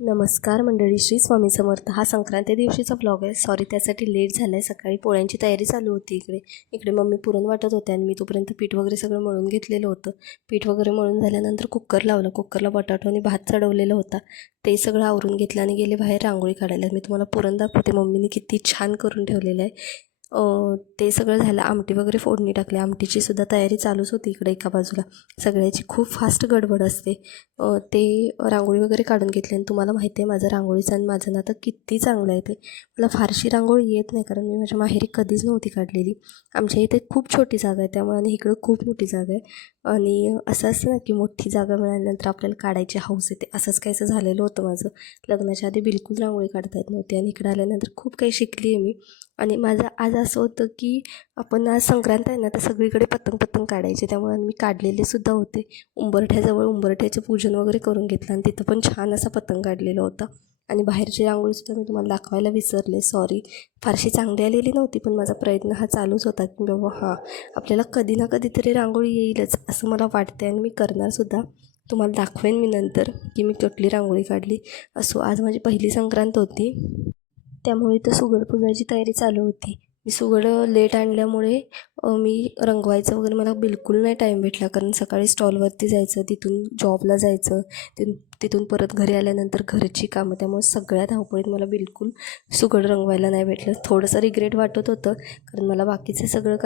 नमस्कार मंडळी, श्री स्वामी समर्थ. हा संक्रांती दिवशीचा व्लॉग आहे. सॉरी त्यासाठी लेट झाला आहे. सकाळी पोळ्यांची तयारी चालू होती. इकडे मम्मी पुरण वाटत होते आणि मी तोपर्यंत पीठ वगैरे सगळं मळून घेतलेलं होतं. पीठ वगैरे मळून झाल्यानंतर कुकर लावला. कुकरला बटाटो आणि भात चढवलेला होता. ते सगळं आवरून घेतलं आणि गेले बाहेर रांगोळी काढायला. मी तुम्हाला पुरण दाखवते. मम्मीने किती छान करून ठेवलेलं आहे. ते सगळं झालं. आमटी वगैरे फोडणी टाकली. आमटीची सुद्धा तयारी चालूच होती इकडे एका बाजूला. सगळ्याची खूप फास्ट गडबड असते. ते रांगोळी वगैरे काढून घेतली आणि तुम्हाला माहिती आहे माझं रांगोळीचं आणि माझं नातं किती चांगलं आहे. ते मला फारशी रांगोळी येत नाही, कारण मी माझ्या माहेरी कधीच नव्हती काढलेली. आमच्या इथे खूप छोटी जागा आहे त्यामुळे, आणि इकडं खूप मोठी जागा आहे. आणि असं असतं ना की मोठी जागा मिळाल्यानंतर आपल्याला काढायची हौस येते. असंच काहीसं झालेलं होतं माझं. लग्नाच्या आधी बिलकुल रांगोळी काढता येत नव्हती आणि इकडं आल्यानंतर खूप काही शिकली आहे मी. आणि माझं आज असं होतं की आपण आज संक्रांत आहे ना, तर सगळीकडे पतंग काढायचे. त्यामुळे मी काढलेले सुद्धा होते. उंबरठ्याजवळ उंबरठ्याचं पूजन वगैरे करून घेतलं आणि तिथं पण छान असा पतंग काढलेला होता. आणि बाहेरची रांगोळीसुद्धा मी तुम्हाला दाखवायला विसरले, सॉरी. फारशी चांगली आलेली नव्हती, पण माझा प्रयत्न हा चालूच होता की बाबा हां, आपल्याला कधी ना कधीतरी रांगोळी येईलच असं मला वाटते आणि मी करणारसुद्धा. तुम्हाला दाखवेन मी नंतर की मी कुठली रांगोळी काढली. असो, आज माझी पहिली संक्रांत होती, त्यामुळे इथं सुगड पुजायची तयारी चालू होती. मी सुगड लेट आणल्यामुळे मी रंगवायचं वगैरे मला बिलकुल नाही टाईम भेटला, कारण सकाळी स्टॉलवरती जायचं, तिथून जॉबला जायचं, तिथून परत घरी आल्यानंतर घरची कामं, त्यामुळे सगळ्या धावपळीत मला बिलकुल सुगड रंगवायला नाही भेटलं. थोडंसं रिग्रेट वाटत होतं, कारण मला बाकीचं सगळं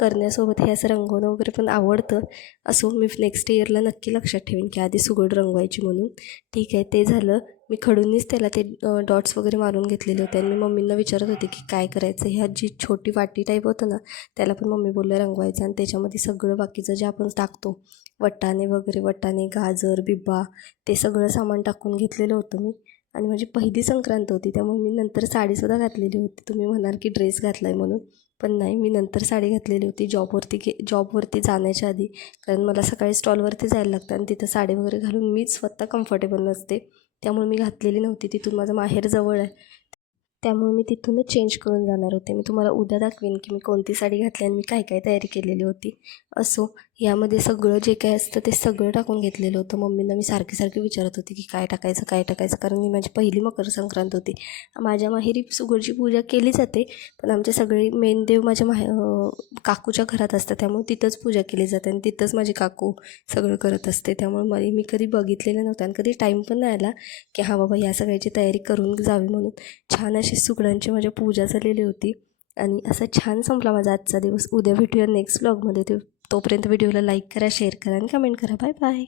करण्यासोबत हे असं रंगवणं वगैरे पण आवडतं. असो, मी नेक्स्ट इयरला नक्की लक्षात ठेवेन की आधी सुगड रंगवायची म्हणून. ठीक आहे, ते झालं. मी खडूनच त्याला ते डॉट्स वगैरे मारून घेतलेले होते आणि मी मम्मींना विचारत होते की काय करायचं. ह्या जी छोटी वाटी टाईप होतं ना, त्याला पण मम्मी बोलले रंगवायचं, आणि त्याच्यामध्ये सगळं बाकीचं जे आपण टाकतो, वाटाणे, गाजर, बिब्बा, ते सगळं सामान टाकून घेतलेलं होतं मी. आणि माझी पहिली संक्रांत होती, त्यामुळे मी नंतर साडीसुद्धा घातलेली होती. तुम्ही म्हणाल की ड्रेस घातला आहे म्हणून, पण नाही, मी नंतर साडी घातलेली होती जॉबवरती जाण्याच्या आधी. कारण मला सकाळी स्टॉलवरती जायला लागतं आणि तिथं साडी वगैरे घालून मीच स्वतः कम्फर्टेबल नसते, त्यामुळे मी घातलेली नव्हती. तिथून माझं माहेर जवळ आहे, त्यामुळे मी तिथूनच चेंज करून जाणार होते. मी तुम्हाला उद्या दाखवेन की मी कोणती साडी घातली आणि मी काय काय तयारी केलेली होती. असो, यामध्ये सगळं जे काय असतं ते सगळं टाकून घेतलेलं होतं. मम्मींना मी सारखी विचारत होते की काय टाकायचं, कारण मी माझी पहिली मकर संक्रांत होती. माझ्या माहेरी सुगडची पूजा केली जाते, पण आमचे सगळे मेन देव माझ्या काकूच्या घरात असतात, त्यामुळे तिथंच पूजा केली जाते आणि तिथंच माझी काकू सगळं करत असते. त्यामुळे मी कधी बघितलेलं नव्हतं आणि कधी टाईम पण नाही आला की हां बाबा या सगळ्याची तयारी करून जावी म्हणून. छान अशी सुगडांची माझ्या पूजा झालेली होती आणि असा छान संपला माझा आजचा दिवस. उद्या भेटूया नेक्स्ट व्लॉगमध्ये. तोपर्यंत व्हिडिओला लाईक करा, शेअर करा आणि कमेंट करा. Bye bye.